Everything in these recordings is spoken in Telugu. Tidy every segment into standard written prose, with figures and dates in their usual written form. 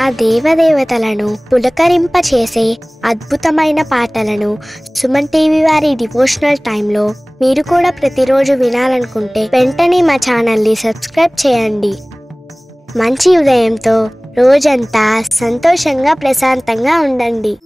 ఆ దేవదేవతలను పులకరింపచేసే అద్భుతమైన పాటలను సుమన్ టీవీ వారి డివోషనల్ టైంలో మీరు కూడా ప్రతిరోజు వినాలనుకుంటే వెంటనే మా ఛానల్ని సబ్స్క్రైబ్ చేయండి. మంచి ఉదయంతో రోజంతా సంతోషంగా ప్రశాంతంగా ఉండండి.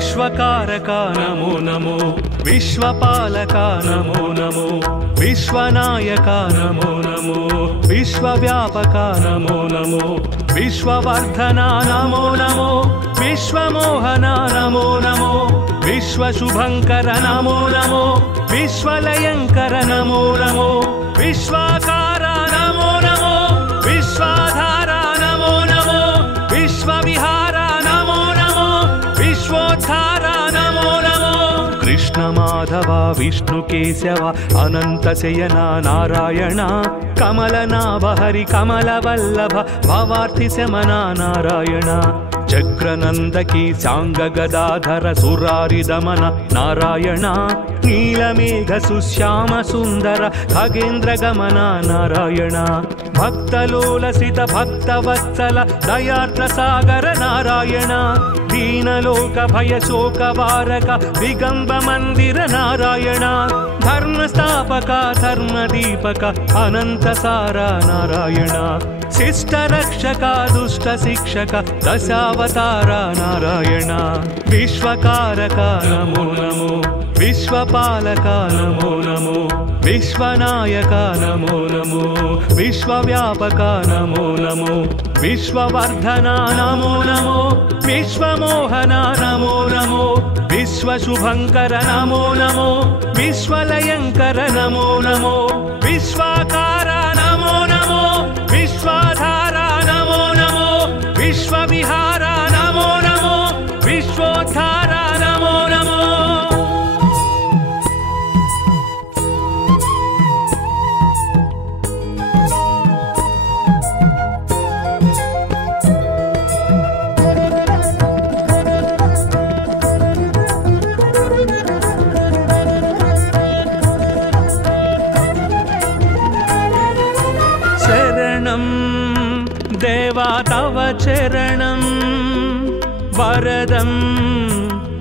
विश्वकारका नमो नमो, विश्वपालका नमो नमो, विश्वनायका नमो नमो, विश्वव्यापका नमो नमो, विश्ववर्धना नमो नमो, विश्वमोहना नमो नमो, विश्वशुभंकर नमो नमो, विश्वलयंकर नमो नमो, विश्वाकारा नमो नमो, विश्वाधारा नमो नमो, विश्वविहारा नमो नमो, विश्वोद्धारा नमो नमो. कृष्ण माधव विष्णु केशव अनंत शयना नारायण, कमलनाभ हरि कमलवल्लभ भवार्थि शमना नारायण, चक्रनंदकी सांग गदाधर सुरारि दमन नारायण, नीलमेघ सुश्याम सुंदर खगेन्द्र गमन नारायण, भक्तलोलसित भक्तवत्सल दयार्थ सागर नारायण, दीनलोक भय शोक वारक दिगंब मंदिर नारायण, धर्म स्थापक धर्म दीपक अनंत सारा नारायण, शिष्ट रक्षक दुष्ट शिक्षक दशावतार नारायण, विश्वकारक नमो नमो, विश्वपालक नमो नमो, विश्वनायक नमो नमो, विश्वव्यापक नमो नमो, विश्ववर्धना नमो नमो, विश्वमोहना नमो नमो, विश्वशुभंकर नमो नमो, विश्वलयंकर नमो नमो, विश्वाकारा नमो नमो, विश्वाधारा नमो नमो, विश्वविहारा नमो नमो, विश्वोद्धारा नमो नमो. देवा तव चरणं वरदं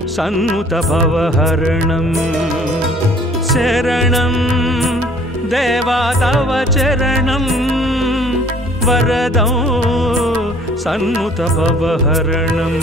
सन्नुत भवहरणं, शरणं देवा तव चरणं वरदं सन्नुत भवहरणं,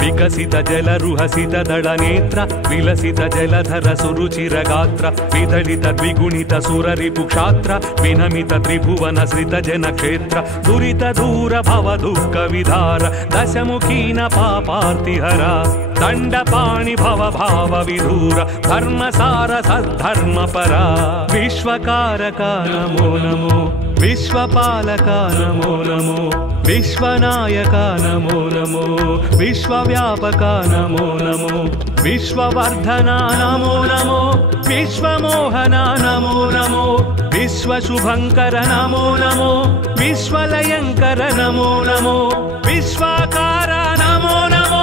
विकसित जलरुहसित दळनेत्र विलसित जलधर सुरुचिर गात्र, विदलित द्विगुणित सुररिपुक्षात्र विनमित त्रिभुवन श्रित जनक्षेत्र, दुरित दूर भव दुःख विधार दशमुखीन पापार्तिहरा, दण्डपाणि भव भाव विधूर धर्मसार सद्धर्मपरा, विश्वकारक नमो नमो, विश्वपालक नमो नमो, विश्वनायक नमो नमो, विश्वव्यापक नमो नमो, विश्ववर्धना नमो नमो, विश्वमोहना नमो नमो, विश्वशुभंकर नमो नमो, विश्वलयंकर नमो नमो, विश्वाकारा नमो नमो,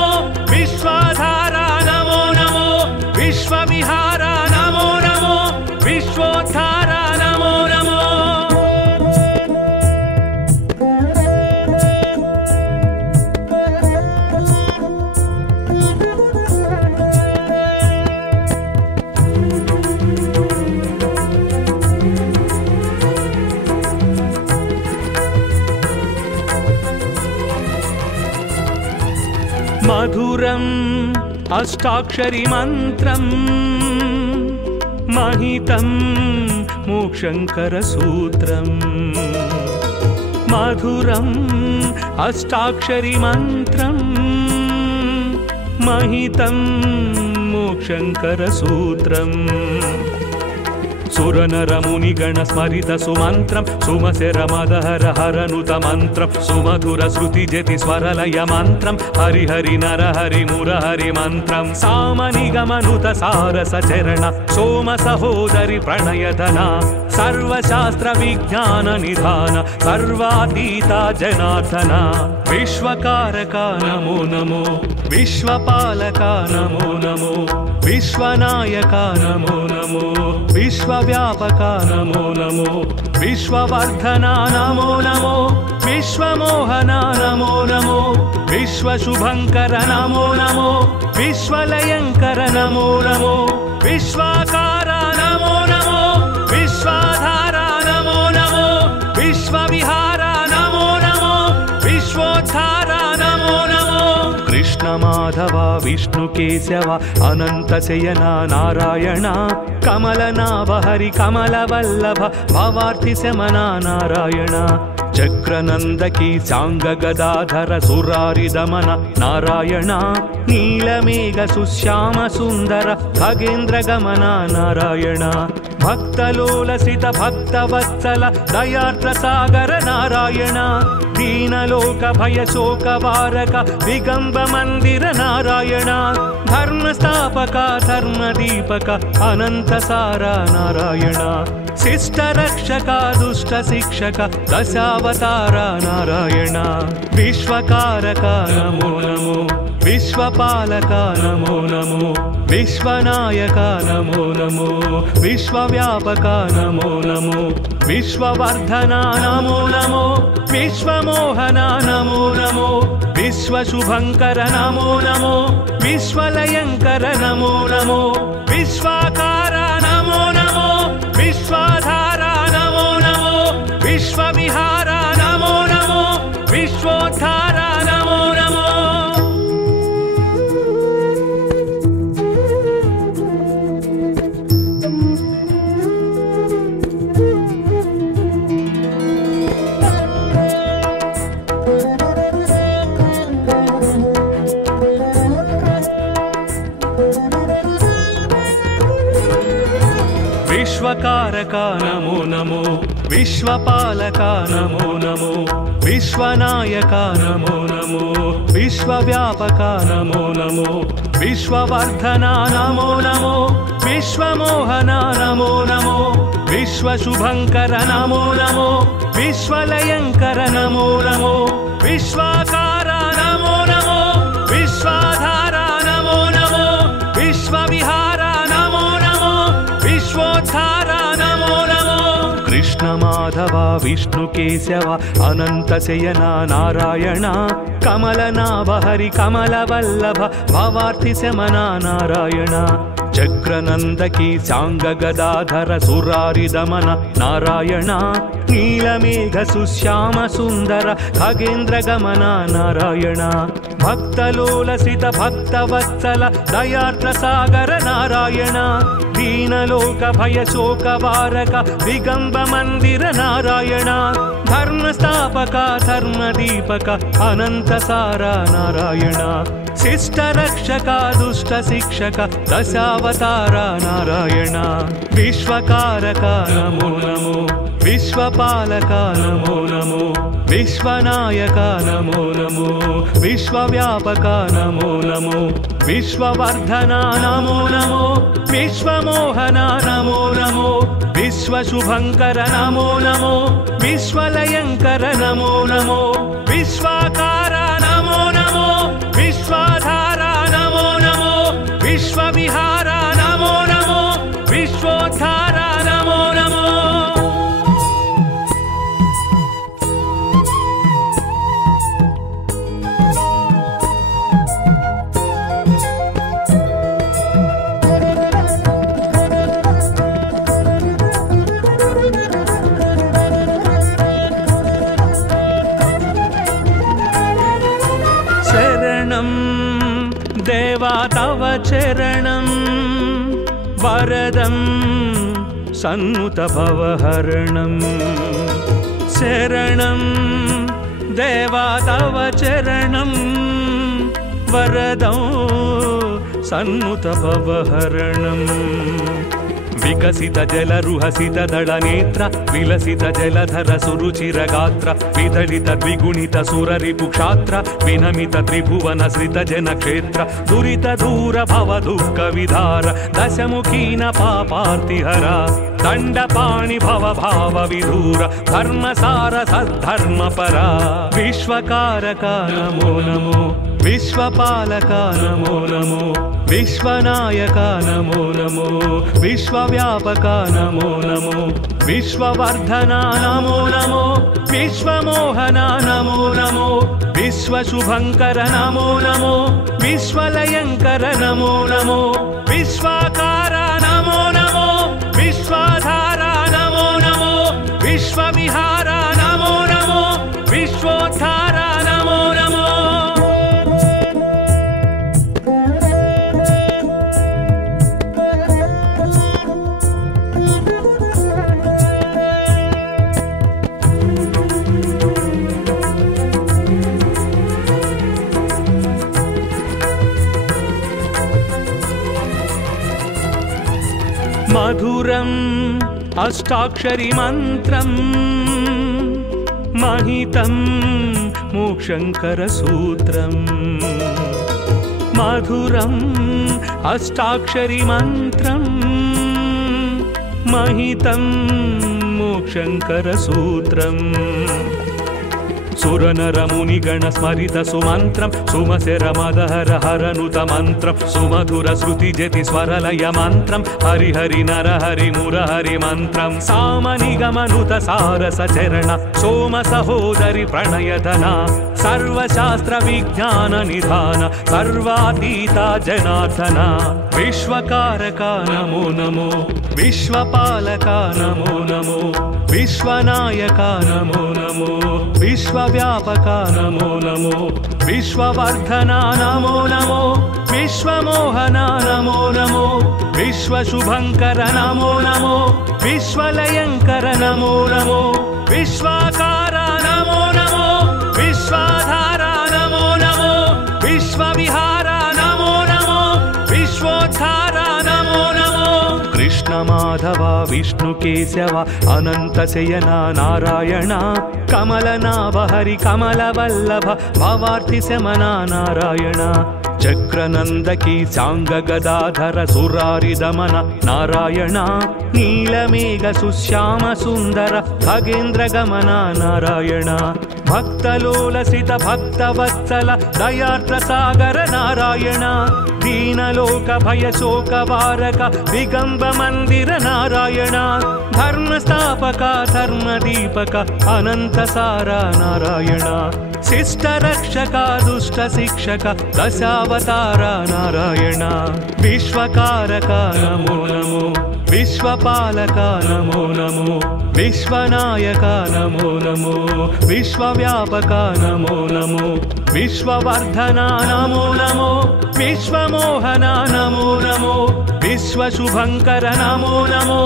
विश्वाधारा नमो नमो, विश्वविहारा नमो नमो, विश्वोद्धारा नमो नमो. मधुरम् अष्टाक्षरी मन्त्रं महितं मोक्षंकर सूत्रं, मधुरम् अष्टाक्षरी मन्त्रं महितं मोक्षंकर सूत्रं, सुरनरमुनिगण स्मरित सुमन्त्रं सुमशरमदहर हरनुत मन्त्रं सुमधुर श्रुतिजति स्वरलय मन्त्रं हरि हरि नर हरि मुरहरि मन्त्रं सामनिगमनुत सारसचरण सोम सहोदरि प्रणयधना सर्वशास्त्र विज्ञान निधान सर्वातीता जनार्दना विश्वकारका नमो नमो विश्वपालका नमो नमो विश्वनायका नमो नमो विश्वव्यापका नमो नमो विश्ववर्धना नमो नमो विश्वमोहना नमो नमो विश्वशुभंकर नमो नमो विश्वलयंकर नमो नमो विश्वाकारा नमो नमो विश्वाधारा नमो नमो विश्वविहारा नमो नमो विश्वोद्धारा नमो नमो कृष्ण माधव विष्णु केशव अनंत शयना नारायण कमलनाभ हरि कमलवल्लभ भवार्थि शमना नारायण चक्रनंदकी सांग गदाधर सुरारि दमन नारायण नीलमेघ सुश्याम सुंदर खगेन्द्र गमन नारायण भक्तलोलसित भक्तवत्सल दयार्द्र सागर नारायण दीनलोक भय शोक वारक दिगंब मंदिर नारायण धर्म स्थापक धर्म दीपक अनंत सारा नारायण शिष्ट रक्षक दुष्ट शिक्षक दशावतार नारायण विश्वकारक नमो नमो विश्वपालक नमो नमो विश्वनायक नमो नमो विश्वव्यापक नमो नमो विश्ववर्धना नमो नमो विश्वमोहना नमो नमो विश्वशुभंकर नमो नमो विश्वलयंकर नमो नमो विश्वाकारा नमो नमो विश्वाधारा नमो नमो विश्वविहारा नमो नमो विश्वोद्धारा नमो नमो विश्वकारका नमो नमो विश्वपालका नमो नमो विश्वनायका नमो नमो विश्वव्यापका नमो नमो विश्ववर्धना नमो नमो विश्वमोहना नमो नमो विश्वशुभंकर नमो नमो विश्वलयंकर नमो नमो विश्वाकारा नमो नमो विश्वाधारा नमो नमो विश्वविहारा नमो नमो विश्वोद्धारा नमो नमो कृष्ण माधव विष्णु केशव अनंत शयना नारायण कमलनाभ हरि कमलवल्लभ भवार्थि शमना नारायण चक्रनंदकी सांग गदाधर सुरारि दमन नारायण नीलमेघ सुश्याम सुंदर खगेन्द्र गमन नारायण भक्तलोलसित भक्तवत्सल दयार्द्र सागर नारायण दीनलोक भय शोक वारक दिगंब मंदिर नारायण धर्म स्थापक धर्म दीपक अनंत सारा नारायण शिष्ट रक्षक दुष्ट शिक्षक दशावतार नारायण विश्वकारक नमो नमो विश्वपालक नमो नमो विश्वनायक नमो नमो विश्वव्यापक नमो नमो विश्ववर्धना नमो नमो विश्वमोहना नमो नमो विश्वशुभंकर नमो नमो विश्वलयंकर नमो नमो विश्वाकारा नमो नमो विश्वाधारा नमो नमो विश्वविहारा नमो नमो विश्वोद्धारा नमो नमो देवा तव चरणं वरदं सन्नुत भवहरणं शरणं देवा तव चरणं वरदं सन्नुत भवहरणं विकसित जलरुहसित दलनेत्र विलसित जलधर सुरुचिरगात्र विदलित द्विगुणित सुररिपुक्षात्र विनमित त्रिभुवन श्रित जनक्षेत्र दुरित दूर भव दुःख विधार दशमुखीन पापार्तिहरा दंडपाणि भव भाव विधूर धर्मसार सद्धर्मपरा विश्वकारका नमो नमो विश्वपालका नमो नमो विश्वनायका नमो नमो विश्वव्यापका नमो नमो विश्ववर्धना नमो नमो विश्वमोहना नमो नमो विश्वशुभंकर नमो नमो विश्वलयंकर नमो नमो विश्वाकारा नमो नमो विश्वाधारा नमो नमो विश्वविहारा नमो नमो विश्वोद्धारा नमो नमो मधुरम् अष्टाक्षरी मन्त्रम् महितं मोक्षंकर सूत्रम् मधुरम् अष्टाक्षरी मन्त्रम् महितं मोक्षंकर सूत्रम् सुरनरमुनिगण स्मरित सुमन्त्रं सुमसेर मदहर हरनुत मन्त्रं सुमधुर श्रुति जति स्वरलय मन्त्रं हरि हरि नर हरि मुरहरि मन्त्रं सामनिगमनुत सारस चरण सोम सहोदरि प्रणयधना सर्वशास्त्र विज्ञान निधान सर्वातीता जनार्दना विश्वकारका नमो नमो विश्वपालका नमो नमो विश्वनायका नमो नमो विश्वव्यापका नमो नमो विश्ववर्धना नमो नमो विश्वमोहना नमो नमो विश्वशुभंकर नमो नमो विश्वलयंकर नमो नमो विश्वाकारा नमो नमो विश्वाधारा नमो नमो विश्वविहारा नमो नमो विश्वोद्धारा नमो नमो कृष्ण माधव विष्णु केशव अनंत शयना नारायण कमलनाभ हरि कमलवल्लभ भवार्ति शमना नारायण चक्रनंदकी सांग गदाधर सुरारि दमन नारायण नीलमेघ सुश्याम सुंदर खगेन्द्र गमन नारायण भक्तलोलसित भक्तवत्सल दयार्द्र सागर नारायण दीनलोक भय शोक वारक दिगंब मंदिर नारायण धर्मस्थापक धर्मदीपक अनंत सारा नारायण शिष्ट रक्षक दुष्ट शिक्षक दशावतार नारायण विश्वकारक नमो नमो विश्वपालक नमो नमो विश्वनायक नमो नमो विश्वव्यापक नमो नमो विश्ववर्धना नमो नमो विश्वमोहना नमो नमो विश्वशुभंकर नमो नमो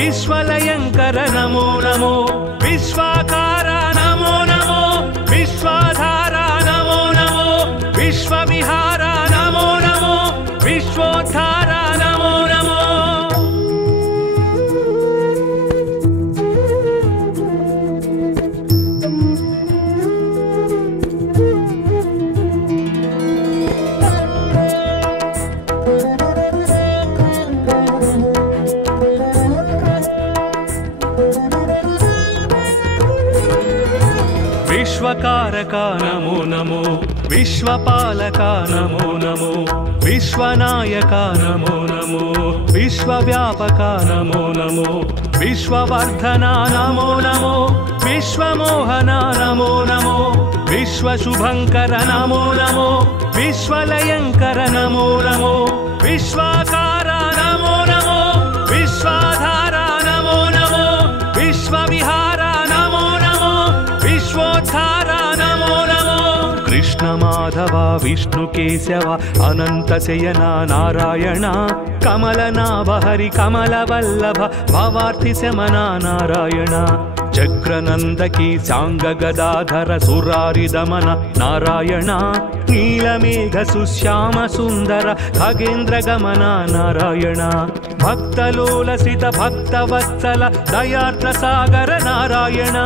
विश्वलयंकर नमो नमो विश्वाकारा नमो नमो विश्वाधारा नमो नमो विश्वविहारा नमो नमो विश्वोद्धारा नमो नमो विश्वकारका नमो नमो विश्वपालका नमो नमो विश्वनायका नमो नमो विश्वव्यापका नमो नमो विश्ववर्धना नमो नमो विश्वमोहना नमो नमो विश्वशुभंकर नमो नमो विश्वलयंकर नमो नमो विश्वाकारा नमो नमो विश्वाधारा नमो नमो विश्वविहारा नमो नमो विश्वोद्धारा नमो नमो कृष्ण माधव विष्णु केशव अनंत शयना नारायण कमलनाभ हरि कमलवल्लभ भवार्ति शमना नारायण चक्रनंदकी सांग गदाधर सुरारि दमन नारायण नीलमेघ सुश्याम सुंदर खगेन्द्र गमन नारायण భక్తలోలసిత భక్తవత్సల దయార్ద్ర సాగర నారాయణ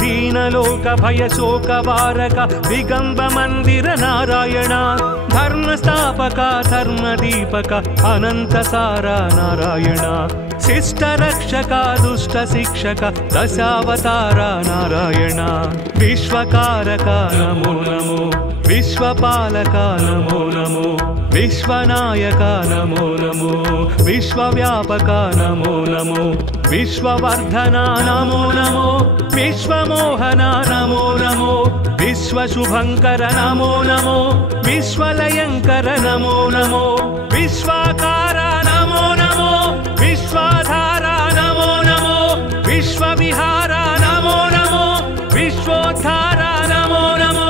దీనలోక భయ శోక వారక దిగంబ మందిర నారాయణ ధర్మస్థాపక ధర్మదీపక అనంత సార నారాయణ శిష్ట రక్షక దుష్ట శిక్షక దశావతార నారాయణ విశ్వకారక నమో నమో విశ్వపాలక నమో నమో విశ్వనాయక నమో నమో విశ్వవ్యాపక నమో నమో విశ్వవర్ధన నమో నమో విశ్వమోహన నమో నమో విశ్వశుభంకర నమో నమో విశ్వలయంకర నమో నమో విశ్వాకార నమో నమో విశ్వాధార నమో నమో విశ్వవిహార నమో నమో విశ్వోద్ధార నమో నమో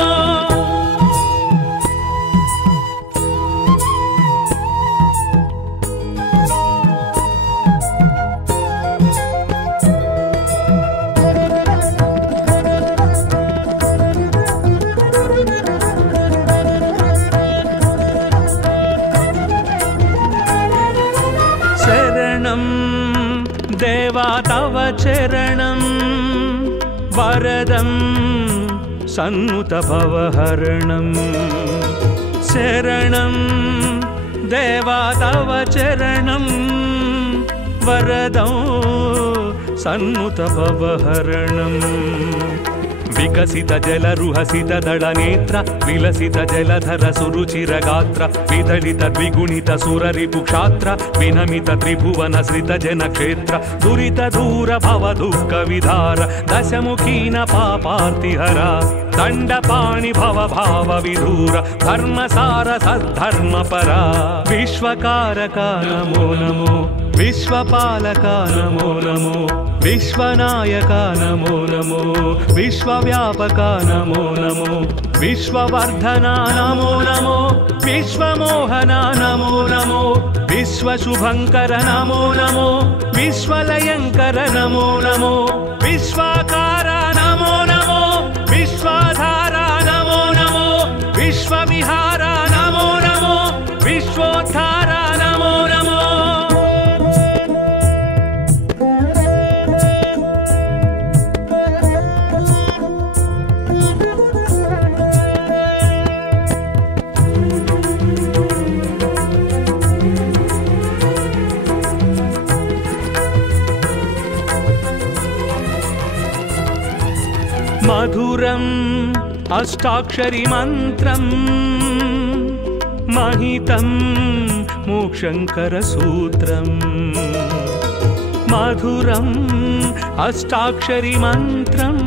దేవా తవ చరణం వరదం సన్నుత భవహరణం శరణం దేవా తవ చరణం వరదం సన్నుత భవహరణం వికసిత జలరుహసిత దళ నేత్ర విలసిత జలధర సురుచిర గాత్ర విదళిత ద్విగుణిత సురరిపు క్షాత్ర వినమిత త్రిభువన శ్రిత జన క్షేత్ర దురిత దూర భవ దుఃఖ విధార దశముఖీన పాపార్తిహర దండపాణి భవ భావ విధూర ధర్మసార సద్ధర్మ పరా విశ్వకారక నమో నమో విశ్వపాలక నమో నమో విశ్వనాయక నమో నమో విశ్వవ్యాపక నమో నమో విశ్వవర్ధన నమో నమో విశ్వమోహన నమో నమో విశ్వశుభంకర నమో నమో విశ్వలయంకర నమో నమో విశ్వాకార నమో నమో విశ్వాధార నమో నమో విశ్వవిహార నమో నమో విశ్వోద్ధార నమో నమో మధురం అష్టాక్షరి మంత్రం మహితం మోక్షంకర సూత్రం మధురం అష్టాక్షరి మంత్రం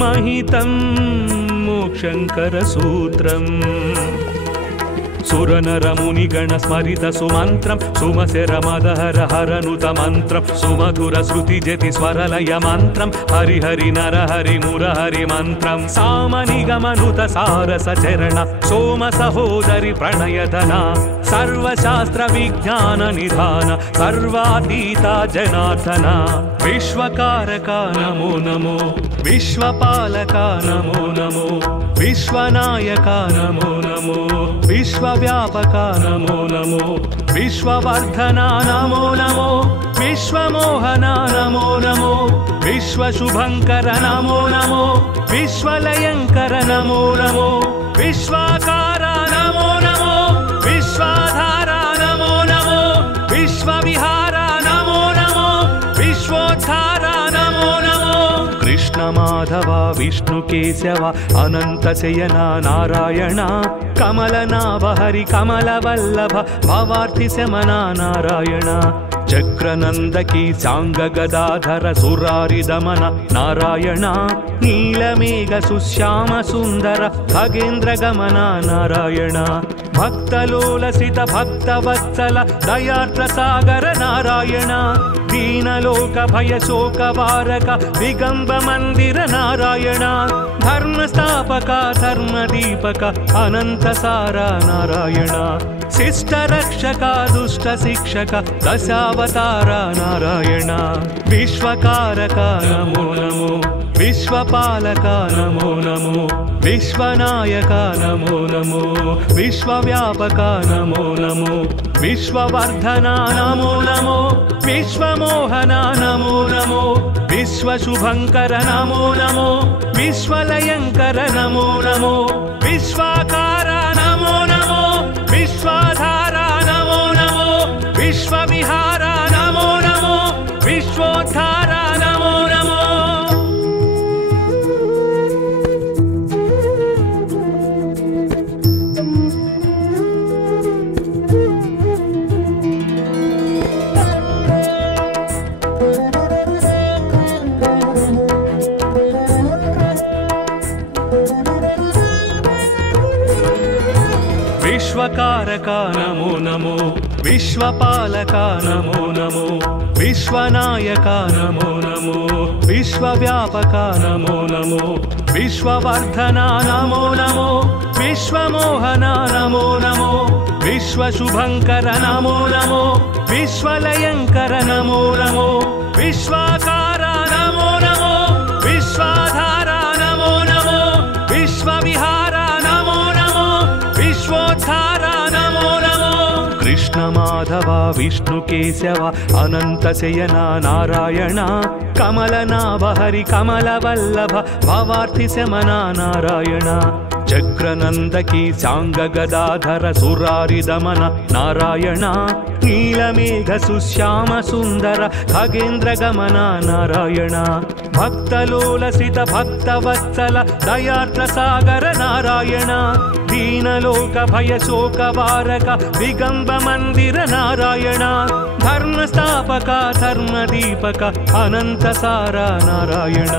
మహితం మోక్షంకర సూత్రం సురనరమునిగణ స్మరిత సుమంత్రం సుమశర మదహర హరనుత మంత్రం సుమధుర శృతి జతి స్వరలయ మంత్రం హరిహరి నరహరి మురహరి మంత్రం సామనిగమనుత సారస చరణ సోమ సహోదరి ప్రణయధన సర్వశాస్త్ర విజ్ఞాన నిధాన సర్వాతీత జనార్దన విశ్వకారక నమో నమో విశ్వపాలక నమో నమో విశ్వనాయక నమో నమో విశ్వవ్యాపక నమో నమో విశ్వవర్ధన నమో నమో విశ్వమోహన నమో నమో విశ్వశుభంకర నమో నమో విశ్వలయంకర నమో నమో విశ్వాకార నమో నమో విశ్వాధార నమో నమో విశ్వవిహార నమో నమో విశ్వోద్ధార నమో నమో కృష్ణ మాధవ విష్ణు కేశవ అనంత శయన నారాయణ కమలనాభ హరి కమల వల్లభ భవార్తి శమన నారాయణ చక్రనందకి సాంగ గదాధర సురారి దమన నారాయణ నీలమేఘ సుశ్యామ సుందర ఖగేంద్ర గమన నారాయణ భక్తలోలసిత భక్తవత్సల దయార్ద్ర సాగర నారాయణ దీనలోక భయ శోక వారక దిగంబ మందిర నారాయణ ధర్మస్థాపక ధర్మదీపక అనంత సార నారాయణ శిష్ట రక్షక దుష్ట శిక్షక దశావతార నారాయణ విశ్వకారక నమో నమో विश्वपालक नमो नमो विश्वनायक नमो नमो विश्वव्यापक नमो नमो विश्ववर्धन नमो नमो विश्वमोहन नमो नमो विश्वशुभंकर नमो नमो विश्वलयंकर नमो नमो विश्वाकार नमो नमो विश्वाधार नमो नमो विश्वविहार नमो नमो विश्वोद्धार नमो नमो। विश्वकारक नमो नमो विश्वपालक नमो नमो विश्वनायक नमो नमो विश्वव्यापक नमो नमो विश्ववर्धन नमो नमो विश्वमोहन नमो नमो विश्वशुभंकर नमो नमो विश्वलयंकर नमो नमो विश्वाकार नमो नमो विश्वाधार नमो नमो विश्वविहार नमो नमो विश्वोद्धार नमो नमो। कृष्ण माधव विष्णु केशव अनंत शयना नारायण कमलनाभ हरि कमलवल्लभ भवार्थि शमना नारायण चक्रनंदकी सांग गदाधर सुरारि दमन नारायण नीलमेघ सुश्याम सुंदर खगेन्द्र गमन नारायण भक्तलोलसित भक्तवत्सल दयार्द्र सागर नारायण दीनलोक भय शोक वारक दिगंब मंदिर नारायण धर्मस्थापक धर्मदीपक अनंत सारा नारायण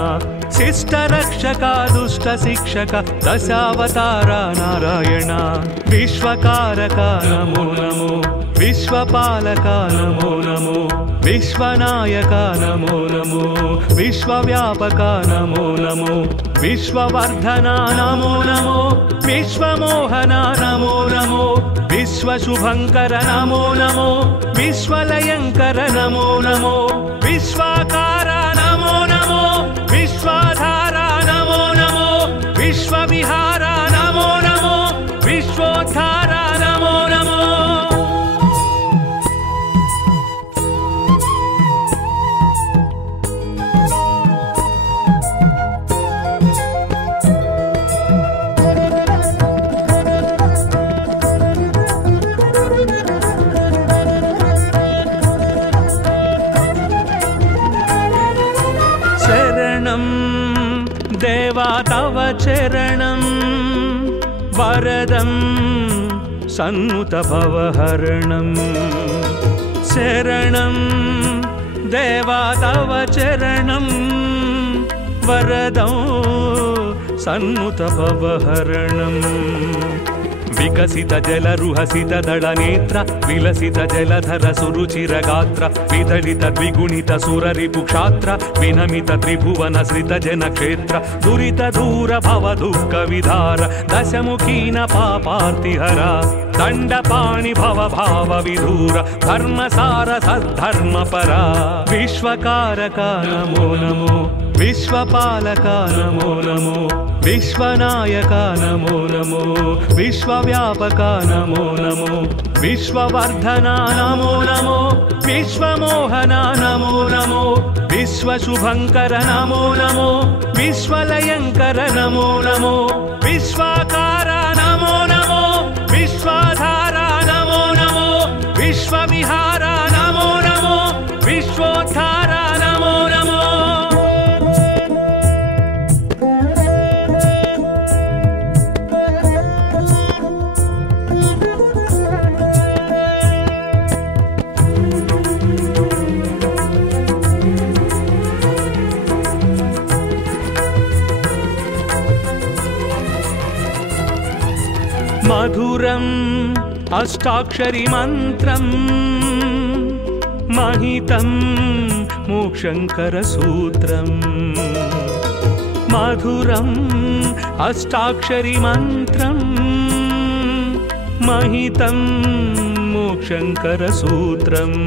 शिष्ट रक्षक दुष्ट शिक्षक दशावतार नारायण विश्वकारक नमो नमो विश्वपालक नमो नमो विश्वनायक नमो नमो विश्वव्यापक नमो नमो विश्ववर्धन नमो नमो विश्वमोहन नमो नमो विश्वशुभंकर नमो नमो विश्वलयंकर नमो नमो विश्वाकार नमो नमो विश्वाधार नमो नमो विश्वविहार नमो नमो विश्वोद्धार नमो नमो। देवा तव चरणं वरदं सन्नुत भवहरणं शरणं देवा तव चरणं वरदं सन्नुत भवहरणं विकसित जलरुहसित दलनेत्र विलसित जलधर सुरुचिर गात्र विदलित द्विगुणित सुररिपुक्षात्र विनमित त्रिभुवन श्रित जनक्षेत्र दुरित दूर भव दुःख विधार दशमुखीन पापार्तिहरा दण्डपाणि भव भाव विधूर धर्मसार सद्धर्मपरा विश्वकारक नमो नमो विश्वपालक नमो नमो विश्वनायक नमो नमो विश्वव्यापक नमो नमो विश्ववर्धन नमो नमो विश्वमोहन नमो नमो विश्वशुभंकर नमो नमो विश्वलयंकर नमो नमो विश्वाकार नमो नमो विश्वाधार नमो नमो विश्वविहार नमो नमो विश्वोद्धार नमो नमो। मधुरम् अष्टाक्षरी मन्त्रम् महितं मोक्षंकर सूत्रम् मधुरम् अष्टाक्षरी मन्त्रम् महितं मोक्षंकर सूत्रम्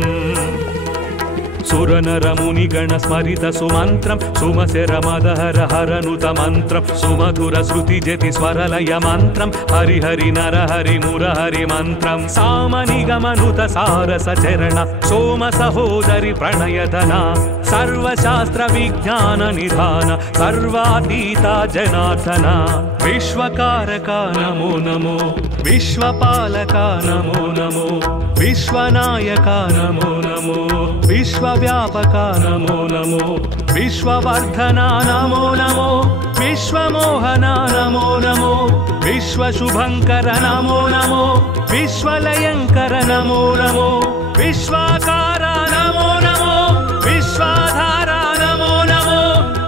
सुरनरमुनिगण स्मरित सुमन्त्रं सुमशरमदहर हरनुत मन्त्रं सुमधुर श्रुतिजति स्वरलय मन्त्रं हरिहरि नरहरि मुरहरि मन्त्रं सामनिगमनुत सारसचरण सोम सहोदरि प्रणयधना सर्वशास्त्र विज्ञान निधान सर्वातीता जनार्दना विश्वकारका नमो नमो विश्वपालका नमो नमो विश्वनायका नमो नमो विश्वव्यापका नमो नमो विश्ववर्धना नमो नमो विश्वमोहना नमो नमो विश्वशुभंकर नमो नमो विश्वलयंकर नमो नमो विश्वाकारा नमो नमो विश्वाधारा नमो नमो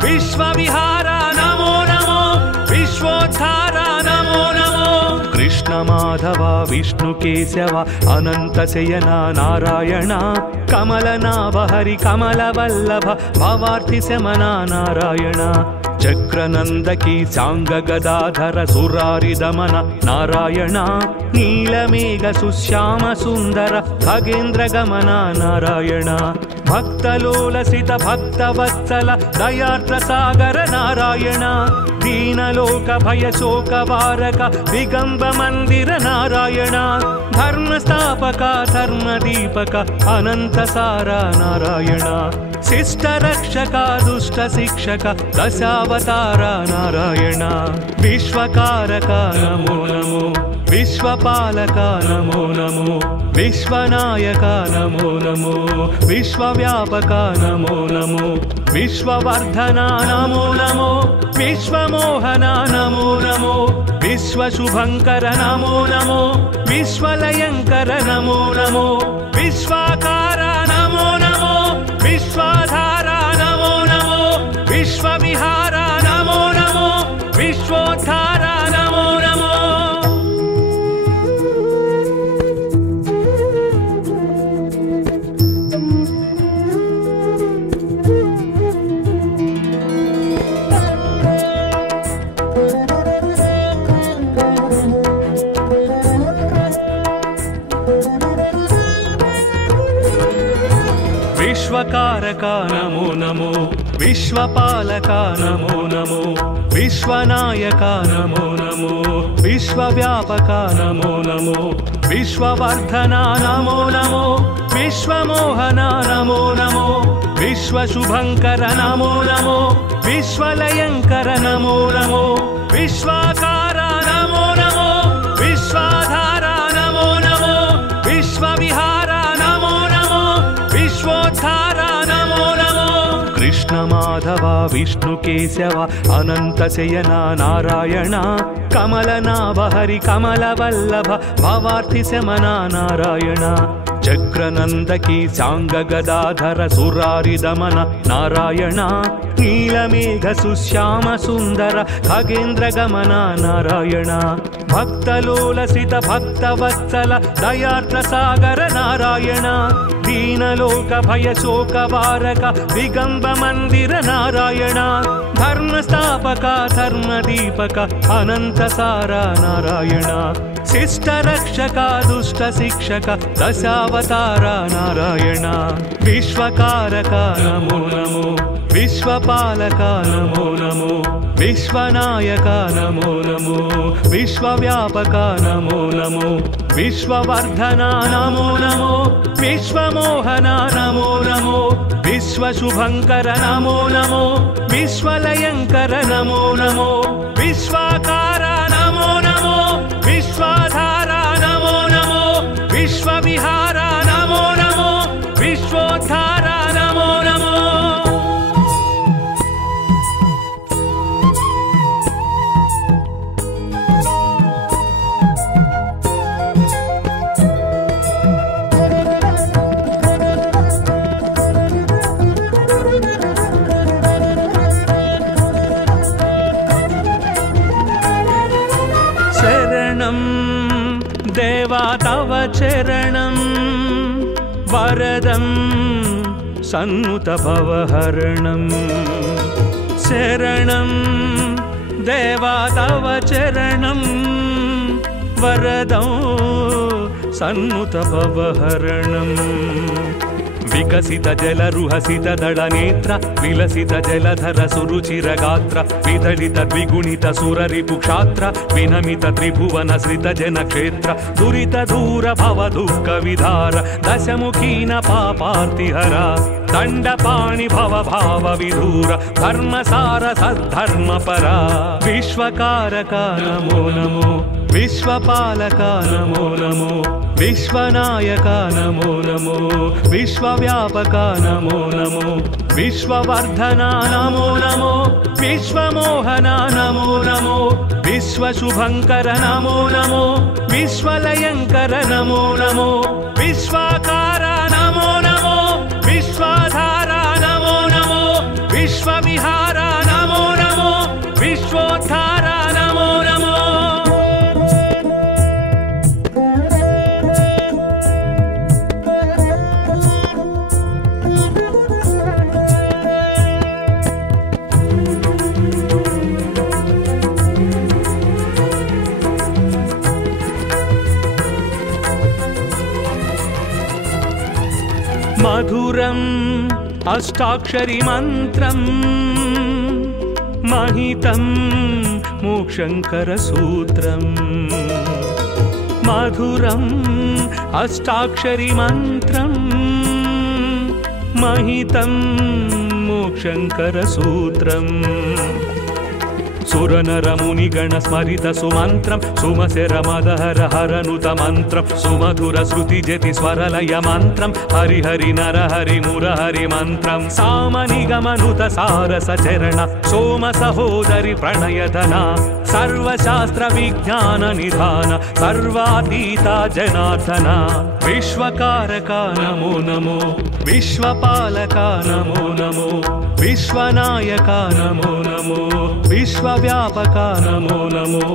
विश्वविहारा नमो नमो विश्वोद्धारा नमो नमो कृष्ण माधव विष्णु केशव अनंत शयना नारायण कमलनाभ हरि कमलवल्लभ भवार्ति शमना नारायण चक्रनंदकी सांग गदाधर सुरारि दमन नारायण नीलमेघ सुश्याम सुंदर खगेन्द्र गमन नारायण भक्तलोलसित भक्तवत्सल दयार्द्र सागर नारायण दीनलोक भय शोक वारक दिगंब मंदिर नारायण धर्मस्थापक धर्मदीपक अनंत सारा नारायण शिष्ट रक्षक दुष्ट शिक्षक दशावतार नारायण विश्वकारक नमो नमो विश्वपालक नमो नमो विश्वनायक नमो नमो विश्वव्यापक नमो नमो विश्ववर्धना नमो नमो विश्वमोहना नमो नमो विश्वशुभंकर नमो नमो विश्वलयंकर नमो नमो विश्वाकारा नमो नमो विश्वाधारा नमो नमो विश्वविहारा नमो नमो विश्वोद्धारा नमो नमो विश्वकारक नमो नमो विश्वपालक नमो नमो विश्वनायक नमो नमो विश्वव्यापक नमो नमो विश्ववर्धना नमो नमो विश्वमोहना नमो नमो विश्वशुभंकर नमो नमो विश्वलयंकर नमो नमो विश्वाकारा नमो नमो विश्वाधारा नमो नमो विश्वविहारा नमो नमो विश्वोद्धारा नमो नमो कृष्ण माधव विष्णु केशव अनंत शयना नारायण कमलनाभ हरि कमलवल्लभ भवार्ति शमना नारायण चक्रनंदकी सांग गदाधर सुरारि दमन नारायण नीलमेघ सुश्याम सुंदर खगेन्द्र गमन नारायण भक्तलोलसित भक्तवत्सल दयार्द्र सागर नारायण दीनलोक भय शोक वारक दिगंब मंदिर नारायण धर्मस्थापक धर्मदीपक अनंत सारा नारायण शिष्ट रक्षक दुष्ट शिक्षक दशावतार नारायण विश्वकारक नमो नमो विश्वपालक नमो नमो विश्वनायक नमो नमो विश्वव्यापक नमो नमो विश्ववर्धना नमो नमो विश्वमोहना नमो नमो विश्वशुभंकर नमो नमो विश्वलयंकर नमो नमो विश्वाकारा नमो नमो विश्वाधारा नमो नमो विश्वविहारा नमो नमो विश्वोद्धारा नमो नमो देवा तव चरणं वरदं सन्नुत भवहरणं शरणं देवा तव चरणं वरदं सन्नुत भवहरणं विकसित जलरुहसित दळनेत्र विलसित जलधर सुरुचिरगात्र विदलित द्विगुणित सुररिपुक्षात्र विनमित त्रिभुवन श्रित जनक्षेत्र दुरित दूर भव दुःख विधार दशमुखीन पापार्तिहरा दण्डपाणि भव भाव विधूर धर्मसार सद्धर्मपरा विश्वकारका नमो नमो विश्वपालका नमो नमो विश्वनायका नमो नमो विश्वव्यापका नमो नमो विश्ववर्धना नमो नमो विश्वमोहना नमो नमो विश्वशुभंकर नमो नमो विश्वलयंकर नमो नमो विश्वाकारा नमो नमो विश्वाधारा नमो नमो विश्वविहारा नमो नमो विश्वोद्धारा नमो नमो मधुरम् अष्टाक्षरी मन्त्रम् महितं मोक्षङ्करसूत्रम् मधुरम् अष्टाक्षरी मन्त्रम् महितं मोक्षङ्करसूत्रम् सुरनरमुनिगण स्मरित सुमन्त्रं सुमसेरमदहर हरनुत मन्त्रं सुमधुर श्रुति जति स्वरलय मन्त्रं हरि हरि नर हरि मुरहरि मन्त्रं सामनिगमनुत सारस चरण सोम सहोदरि प्रणयधना सर्वशास्त्र विज्ञान निधान सर्वातीता जनार्दना विश्वकारका नमो नमो विश्वपालका नमो नमो विश्वनायका नमो नमो विश्वव्यापका नमो नमो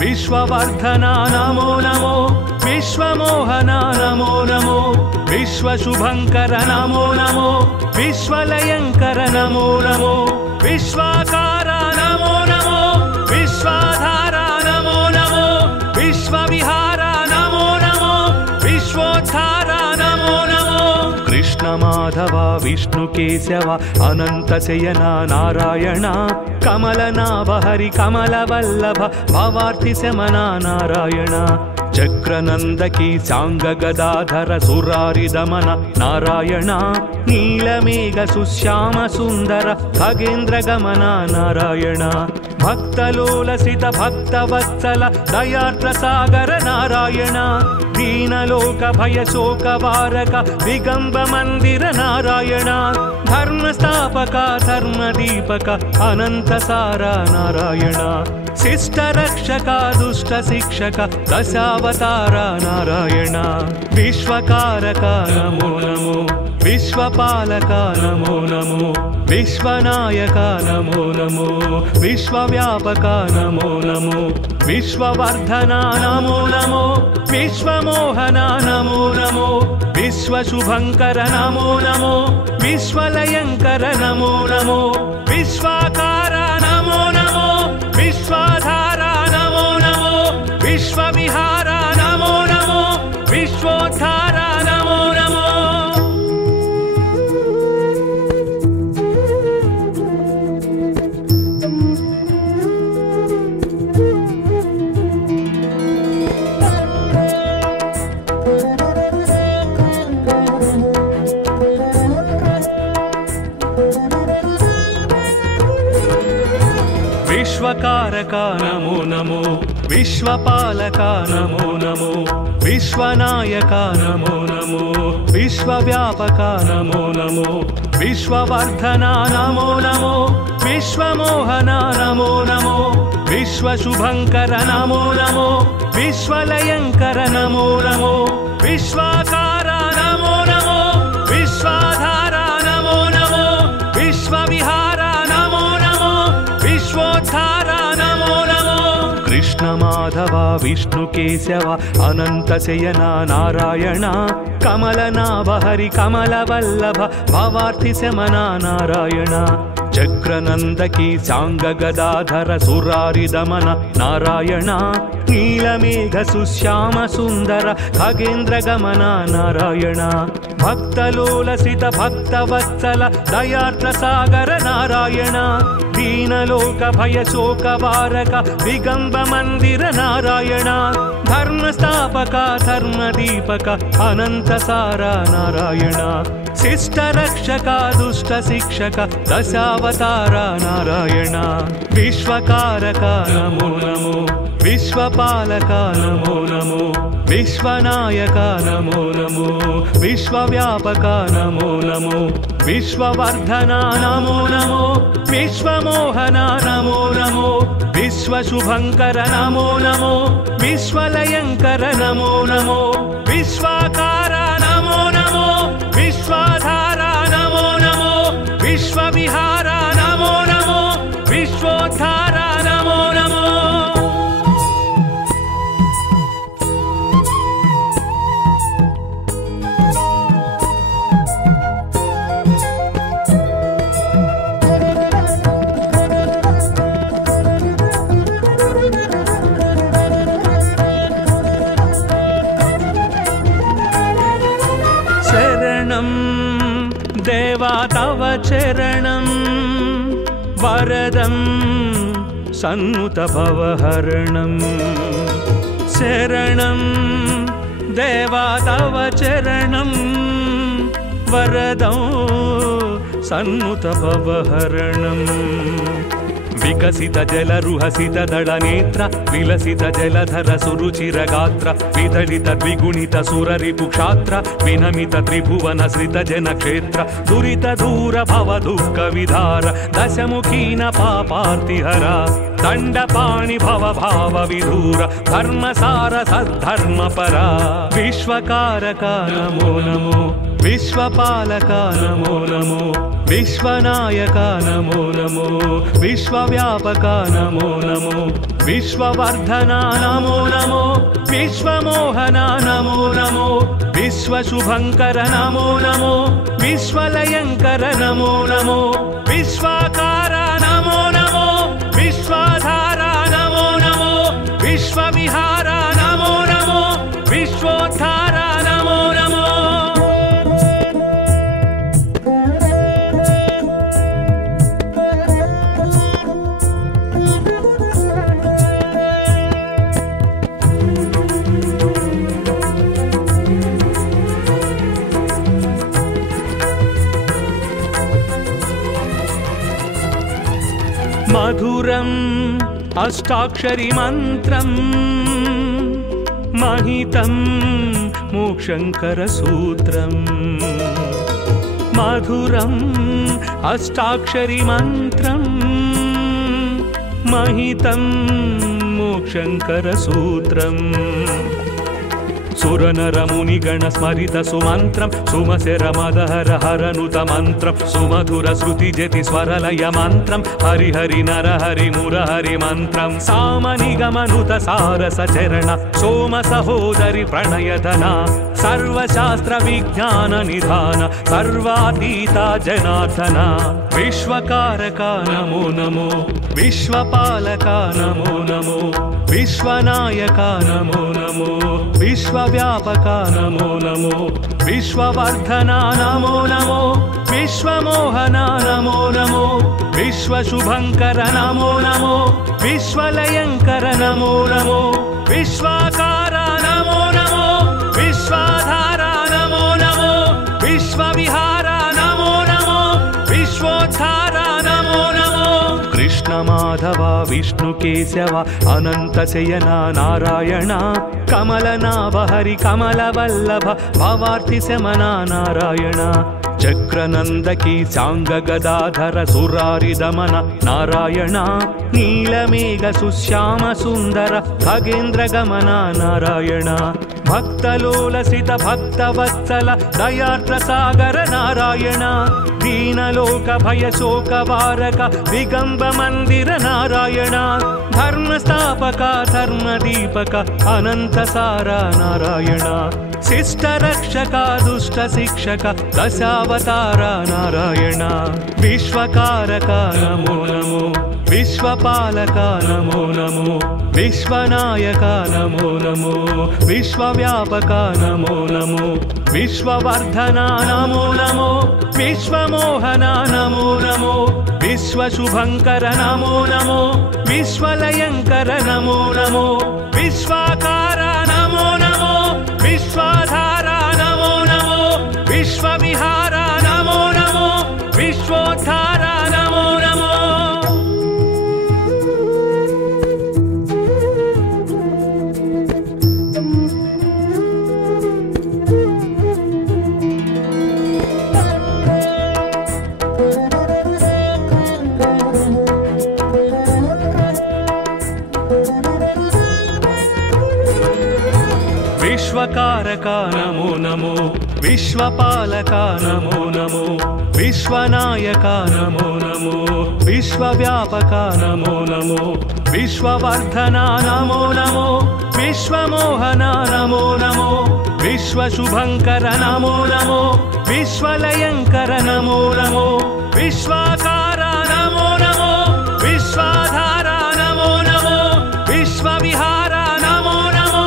विश्ववर्धना नमो नमो विश्वमोहना नमो नमो विश्वशुभंकर नमो नमो विश्वलयंकर नमो नमो विश्वाकारा नमो नमो विश्वाधारा नमो नमो विश्वविहारा नमो नमो विश्वोद्धारा नमो नमो कृष्ण माधव विष्णु केशव अनंत शयना नारायण कमलनाभ हरि कमलवल्लभ भवार्ति शमना नारायण चक्रनंदकी सांग गदाधर सुरारि दमन नारायण नीलमेघ सुश्याम सुंदर खगेन्द्र गमन नारायण भक्तलोलसित भक्तवत्सल दयार्द्र सागर नारायण दीनलोक भय शोक वारक दिगंब मंदिर नारायण धर्मस्थापक धर्मदीपक अनंत सारा नारायण शिष्ट रक्षक दुष्ट शिक्षक दशावतार नारायण विश्वकारका नमो नमो विश्वपालका नमो नमो विश्वनायका नमो नमो विश्वव्यापका नमो नमो विश्ववर्धना नमो नमो विश्वमोहना नमो नमो विश्वशुभंकर नमो नमो विश्वलयंकर नमो नमो विश्वाकारा नमो नमो विश्वाधारा नमो नमो विश्वविहारा नमो नमो विश्वोद्धारा नमो नमो विश्वकारका नमो नमो विश्वपालका नमो नमो विश्वनायका नमो नमो विश्वव्यापका नमो नमो विश्ववर्धना नमो नमो विश्वमोहना नमो नमो विश्वशुभंकर नमो नमो विश्वलयंकर नमो नमो विश्वाकारा नमो नमो विश्वाधारा नमो नमो विश्वविहारा नमो नमो विश्वोद्धारा नमो नमो कृष्ण माधव विष्णु केशव अनंत शयना नारायण कमलनाभ हरि कमलवल्लभ भवार्ति शमना नारायण चक्रनंदकी सांग गदाधर सुरारि दमन नारायण నీలమేఘ సుశ్యామ సుందర ఖగేంద్ర గమన నారాయణ భక్తలోలసిత భక్తవత్సల దయార్ద్ర సాగర నారాయణ దీనలోక భయ శోక వారక దిగంబ మందిర నారాయణ ధర్మస్థాపక ధర్మదీపక అనంత సార నారాయణ శిష్ట రక్షక దుష్ట శిక్షక దశావతార నారాయణ విశ్వకారక నమో నమో విశ్వపాలక నమో నమో విశ్వనాయక నమో నమో విశ్వవ్యాపక నమో నమో విశ్వవర్ధన నమో నమో విశ్వమోహన నమో నమో విశ్వశుభంకర నమో నమో విశ్వలయంకర నమో నమో విశ్వాకార నమో నమో విశ్వాధార నమో నమో విశ్వవిహార నమో నమో విశ్వోద్ధార నమో నమో దేవా తవ చరణం వరదం సన్నుత భవహరణం శరణం దేవా తవ చరణం వరదం సన్నుత భవహరణం వికసిత జలరుహసిత దళనేత్ర విలసిత జలధర సురుచిర గాత్ర విదళిత ద్విగుణిత సురరిపు క్షాత్ర వినమిత త్రిభువన శ్రిత జన క్షేత్ర దురిత దూర భవ దుఃఖ విధార దశముఖీన పాపార్తిహర దండపాణి భవ భావ విధూర ధర్మసార సద్ధర్మ పరా విశ్వకారక నమో నమో విశ్వపాలక నమో నమో విశ్వనాయక నమో నమో విశ్వవ్యాపక నమో నమో విశ్వవర్ధన నమో నమో విశ్వమోహన నమో నమో విశ్వశుభంకర నమో నమో విశ్వలయంకర నమో నమో విశ్వాకార నమో నమో విశ్వాధార నమో నమో విశ్వవిహార నమో నమో విశ్వోద్ధార నమో నమో మధురం అష్టాక్షరి మంత్రం మహితం మోక్షంకర సూత్రం మధురం అష్టాక్షరి మంత్రం మహితం మోక్షంకర సూత్రం సురనరముని గణ స్మరిత సుమంత్రం సుమశర మదహర హరనుత మంత్రం సుమధుర శృతి జతి స్వరలయ మంత్రం హరి హరి నర హరి మురహరి మంత్రం సామని గమనుత సారస చరణ సోమ సహోదరి ప్రణయధన సర్వశాస్త్ర విజ్ఞాన నిధాన సర్వాతీత జనార్దన విశ్వకారక నమో నమో విశ్వపాలక నమో నమో విశ్వనాయక నమో నమో విశ్వవ్యాపక నమో నమో విశ్వవర్ధన నమో నమో విశ్వమోహన నమో నమో విశ్వశుభంకర నమో నమో విశ్వలయంకర నమో నమో విశ్వాకార నమో నమో విశ్వాధార నమో నమో విశ్వవిహార నమో నమో విశ్వోద్ధార నమో నమో కృష్ణ మాధవ విష్ణు కేశవ అనంత శయన నారాయణ కమలనాభ హరి కమల వల్లభ భవార్తి శమన నారాయణ చక్రనందకి సాంగ గదాధర సురారి దమన నారాయణ నీలమేఘ సుశ్యామ సుందర ఖగేంద్ర గమన నారాయణ భక్తలోలసిత భక్తవత్సల దయార్ద్ర సాగర నారాయణ దీనలోక భయ శోక వారక దిగంబ మందిర నారాయణ ధర్మస్థాపక ధర్మదీపక అనంత సార నారాయణ శిష్ట రక్షక దుష్ట శిక్షక దశావతార నారాయణ విశ్వకారక నమో నమో विश्वपालक नमो नमो विश्वनायक नमो नमो विश्वव्यापक नमो नमो विश्ववर्धना नमो नमो विश्वमोहना नमो नमो विश्वशुभंकर नमो नमो विश्वलयंकर नमो नमो विश्वाकार नमो नमो विश्वाधार नमो नमो विश्वविहार नमो नमो विश्वोद्धार नमो नमो। विश्वकारक नमो नमो विश्वपालक नमो नमो विश्वनायक नमो नमो विश्वव्यापक नमो नमो विश्ववर्धना नमो नमो विश्वमोहना नमो नमो विश्वशुभंकर नमो नमो विश्वलयंकर नमो नमो विश्वाकार नमो नमो विश्वाधार नमो नमो विश्वविहार नमो नमो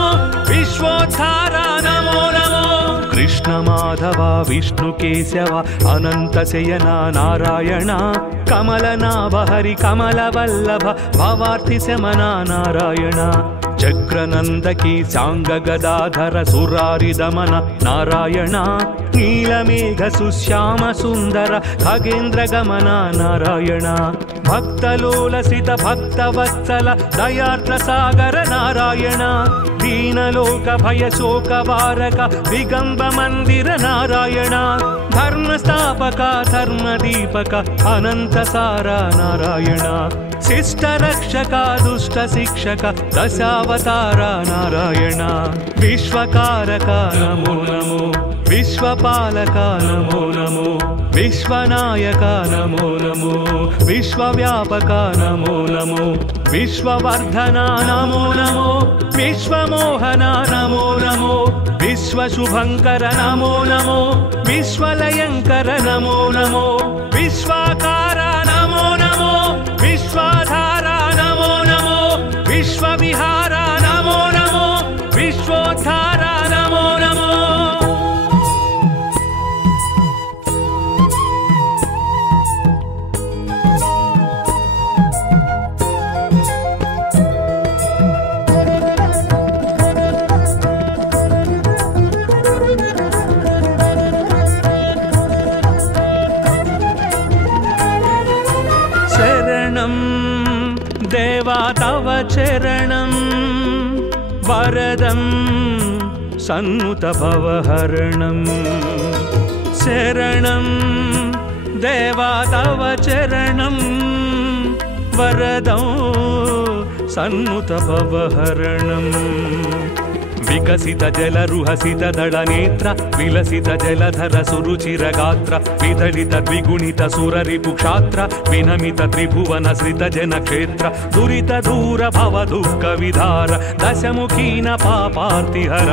विश्वोद्धार नमो नमो। कृष्ण माधव विष्णु केशव अनंत शयना नारायण कमलनाभ हरि कमलवल्लभ भवार्थि शमना नारायण चक्रनंदकी सांग गदाधर सुरारि दमन नारायण नीलमेघ सुश्याम सुंदर खगेन्द्र गमन नारायण भक्तलोलसित भक्तवत्सल दयार्द्र सागर नारायण दीनलोक भय शोक वारक दिगंब मंदिर नारायण धर्मस्थापक धर्मदीपक अनंत सारा नारायण शिष्ट रक्षक दुष्ट शिक्षक दशावतार नारायण विश्वकारक नमो नमो विश्वपालक नमो नमो विश्वनायक नमो नमो विश्वव्यापक नमो नमो विश्ववर्धना नमो नमो विश्वमोहना नमो नमो विश्वशुभंकर नमो नमो विश्वलयंकर नमो नमो विश्वाकार नमो नमो विश्वाधार नमो नमो विश्वविहार नमो नमो विश्वोद्धार नमो नमो। देवा तव चरणं वरदं सन्नुत भवहरणं शरणं देवा तव चरणं वरदं सन्नुत भवहरणं विकसित जलरुहसित दळनेत्र विलसित जलधर सुरुचिर गात्र विदलित द्विगुणित सुररिपुक्षात्र विनमित त्रिभुवन श्रित जनक्षेत्र दुरित दूर भव दुःख विधार दशमुखीन पापार्तिहर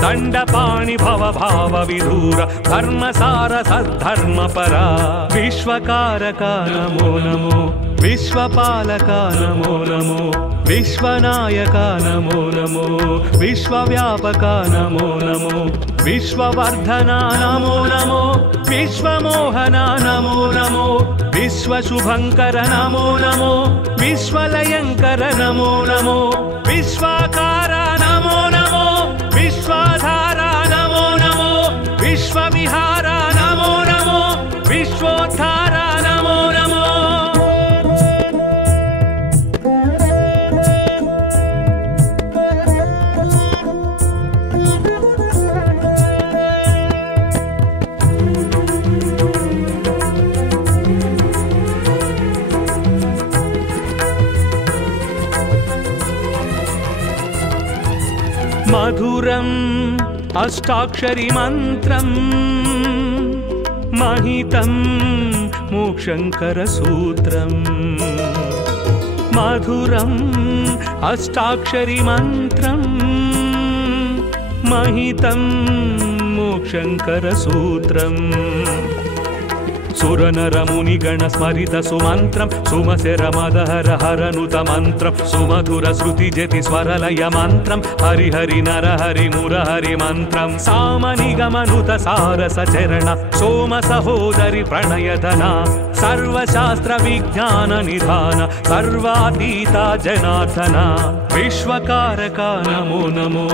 दण्डपाणि भव भाव विधूर धर्मसार सद्धर्मपरा विश्वकारक नमो नमो विश्वपालक नमो नमो विश्वनायक नमो नमो विश्वव्यापक नमो नमो विश्ववर्धना नमो नमो विश्वमोहना नमो नमो विश्वशुभंकर नमो नमो विश्वलयंकर नमो नमो विश्वाकार नमो नमो विश्वाधार नमो नमो विश्वविहार नमो नमो विश्वोद्धार नमो नमो। मधुरम् अष्टाक्षरी मंत्रं महितं मोक्षंकर सूत्रं मधुरम् अष्टाक्षरी मंत्रं महितं मोक्षंकर सूत्रं सुरनरमुनिगण स्मरित सुमन्त्रं सुमशरमदहर हरनुत मन्त्रं सुमधुर श्रुतिजति स्वरलय मन्त्रं हरिहरि नरहरि मुरहरि मन्त्रं सामनिगमनुत सारसचरण सोम सहोदरि प्रणयधना सर्वशास्त्र विज्ञान निधान सर्वातीता जनार्दना विश्वकारका नमो नमो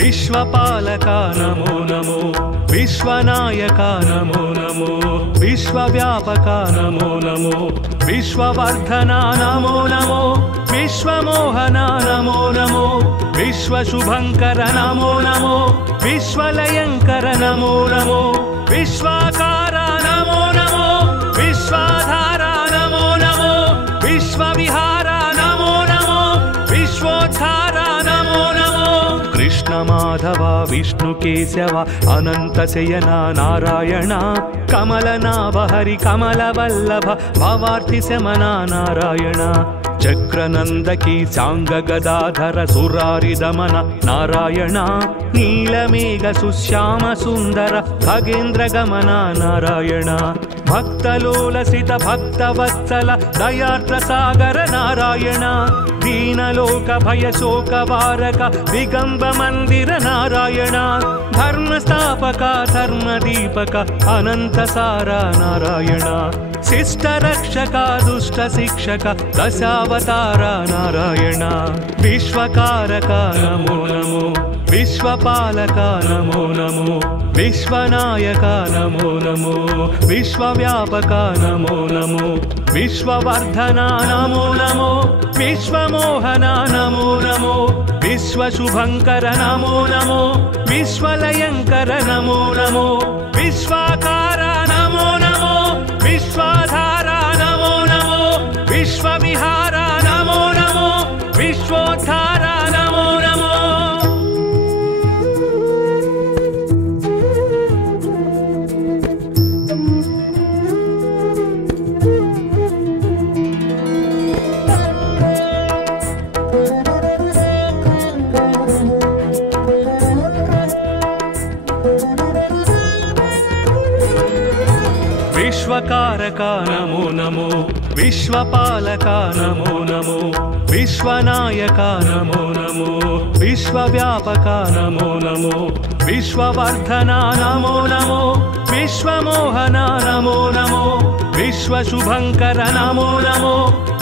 विश्वपालका नमो नमो विश्वनायका नमो नमो विश्वव्यापका नमो नमो विश्ववर्धना नमो नमो विश्वमोहना नमो नमो विश्वशुभंकर नमो नमो विश्वलयंकर नमो नमो विश्वाकारा नमो नमो विश्वाधारा नमो नमो विश्वविहारा नमो नमो विश्वोद्धारा नमो नमो कृष्ण माधव विष्णु केशव अनंत शयना नारायण कमलनाभ हरि कमलवल्लभ भवार्ति शमना नारायण चक्रनंदकी सांग गदाधर सुरारि दमन नारायण नीलमेघ सुश्याम सुंदर खगेन्द्र गमन नारायण भक्तलोलसित भक्तवत्सल दयार्द्र सागर नारायण दीनलोक भय शोक वारक दिगंब मंदिर नारायण धर्मस्थापक धर्मदीपक अनंत सारा नारायण शिष्ट रक्षक दुष्ट शिक्षक दशावतार नारायण विश्वकारक नमो नमो विश्वपालक नमो नमो विश्वनायक नमो नमो विश्वव्यापक नमो नमो विश्ववर्धना नमो नमो विश्वमोहना नमो नमो विश्वशुभंकर नमो नमो विश्वलयंकर नमो नमो विश्वाकारा नमो नमो विश्वाधारा नमो नमो विश्वविहारा नमो नमो विश्वोद्धारा नमो नमो विश्वकारका नमो नमो विश्वपालका नमो नमो विश्वनायका नमो नमो विश्वव्यापका नमो नमो विश्ववर्धना नमो नमो विश्वमोहना नमो नमो विश्वशुभंकर नमो नमो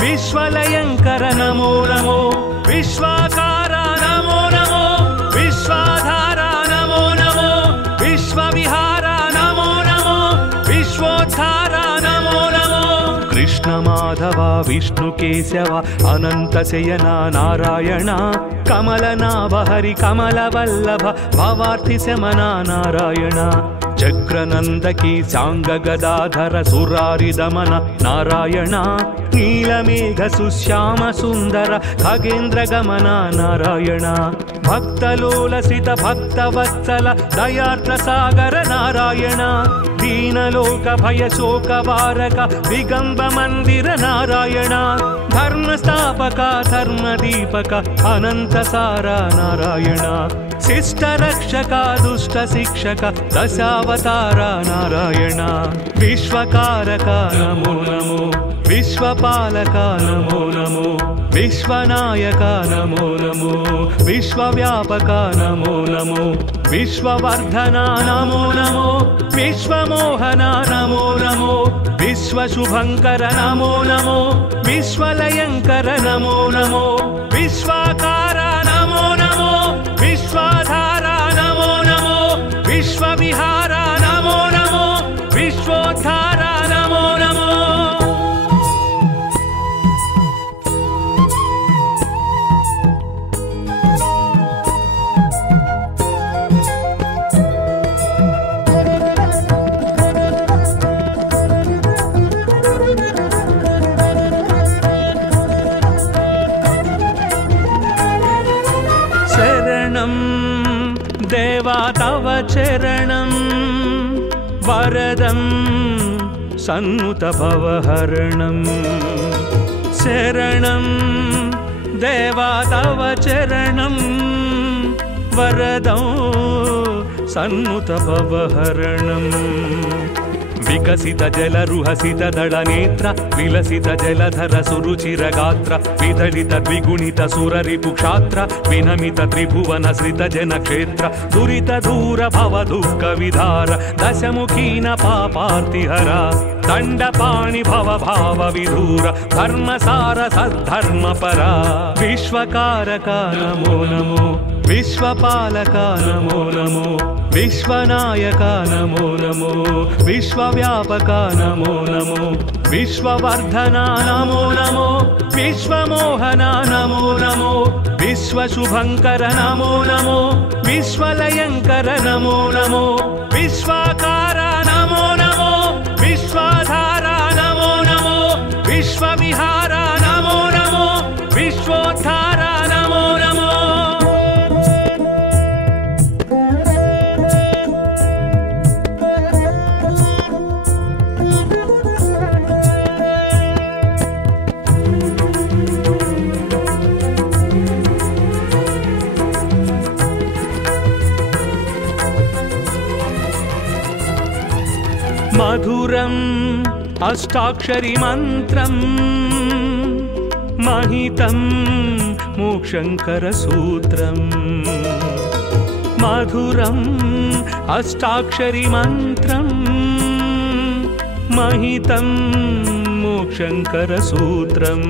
विश्वलयंकर नमो नमो विश्वाकारा नमो नमो विश्वाधारा नमो नमो विश्वविहारा नमो नमो विश्वोद्धारा नमो नमो कृष्ण माधव विष्णु केशव अनंत शयना नारायण कमलनाभ हरि कमलवल्लभ भवार्ति शमना नारायण चक्रनंदकी सांग गदाधर सुरारि दमन नारायण नीलमेघ सुश्याम सुंदर खगेन्द्र गमन नारायण भक्तलोलसित भक्तवत्सल दयार्द्र सागर नारायण दीनलोक भय शोक वारक दिगंब मंदिर नारायण धर्मस्थापक धर्मदीपक अनंत सारा नारायण शिष्ट रक्षक दुष्ट शिक्षक दशावतार नारायण विश्वकारक नमो नमो विश्वपालक नमो नमो विश्वनायक नमो नमो विश्वव्यापक नमो नमो विश्ववर्धना नमो नमो विश्वमोहना नमो नमो विश्वशुभंकर नमो नमो विश्वलयंकर नमो नमो विश्वाकारा नमो नमो विश्वाधारा नमो नमो विश्वविहारा नमो नमो विश्वोद्धारा नमो नमो देवा तव चरणं वरदं सन्नुत भवहरणं शरणं देवा तव चरणं वरदं सन्नुत भवहरणं विकसित जलरुहसित दळनेत्र विलसित जलधर सुरुचिरगात्र विदलित द्विगुणित सुररिपुक्षात्र विनमित त्रिभुवन सृत जनक्षेत्र दुरित दूर भव दुःख विधार दशमुखीन पापार्तिहरा दण्डपाणि भव भाव विधूर धर्मसार सद्धर्मपरा विश्वकारका नमो नमो विश्वपालका नमो नमो विश्वनायका नमो नमो विश्वव्यापका नमो नमो विश्ववर्धना नमो नमो विश्वमोहना नमो नमो विश्वशुभंकर नमो नमो विश्वलयंकर नमो नमो विश्वाकारा नमो नमो विश्वाधारा नमो नमो विश्वविहारा नमो नमो विश्वोद्धारा नमो नमो मधुरम् अष्टाक्षरी मन्त्रम् महितं मोक्षंकर सूत्रम् मधुरम् अष्टाक्षरी मन्त्रम् महितं मोक्षंकर सूत्रम्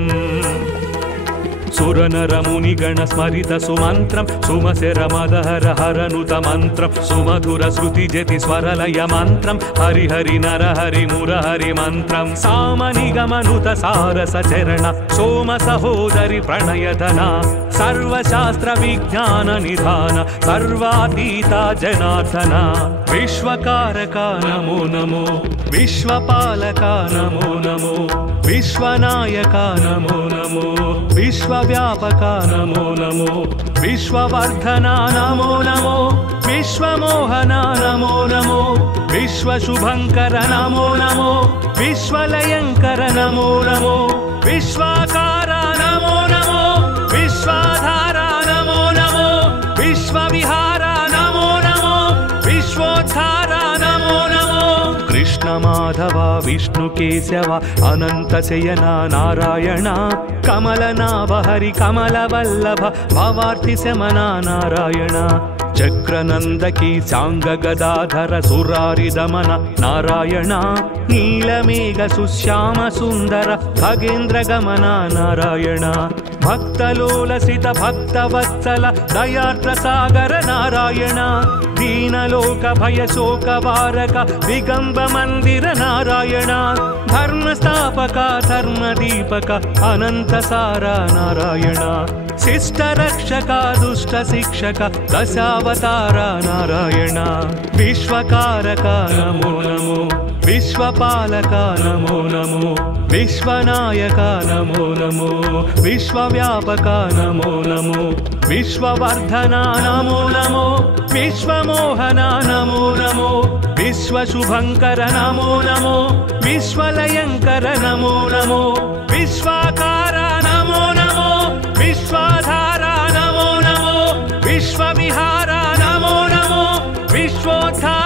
सुरनरमुनिगण स्मरित सुमन्त्रं सुमसेरमदहर हरनुत मन्त्रं सुमधुर श्रुतिजति स्वरलय मन्त्रं हरि हरि नर हरि मुरहरि मन्त्रं सामनिगमनुत सारसचरण सोम सहोदरि प्रणयधना सर्वशास्त्र विज्ञान निधान सर्वातीता जनार्दना विश्वकारका नमो नमो विश्वपालका नमो नमो विश्वनायका नमो नमो विश्वव्यापका नमो नमो विश्ववर्धना नमो नमो विश्वमोहना नमो नमो विश्वशुभंकर नमो नमो विश्वलयंकर नमो नमो विश्वाकारा नमो नमो विश्वाधारा नमो नमो विश्वविहारा नमो नमो विश्वोद्धारा नमो नमो कृष्ण माधव विष्णु केशव अनंत शयना नारायण कमलनाभ हरि कमलवल्लभ भवार्ति शमना नारायण चक्रनंदकी सांग गदाधर सुरारि दमन नारायण नीलमेघ सुश्याम सुंदर खगेन्द्र गमन नारायण भक्तलोलसित भक्तवत्सल दयार्द्र सागर नारायण दीनलोक भय शोक वारक दिगंब मंदिर नारायण धर्मस्थापक धर्मदीपक अनंत सारा नारायण शिष्ट रक्षक दुष्ट शिक्षक दशावतार नारायण विश्वकारक नमो नमो विश्वपालक नमो नमो विश्वनायक नमो नमो विश्वव्यापक नमो नमो विश्ववर्धना नमो नमो विश्वमोहना नमो नमो विश्वशुभंकर नमो नमो विश्वलयंकर नमो नमो विश्वाकारा नमो नमो विश्वाधारा नमो नमो विश्वविहारा नमो नमो विश्वोद्धारा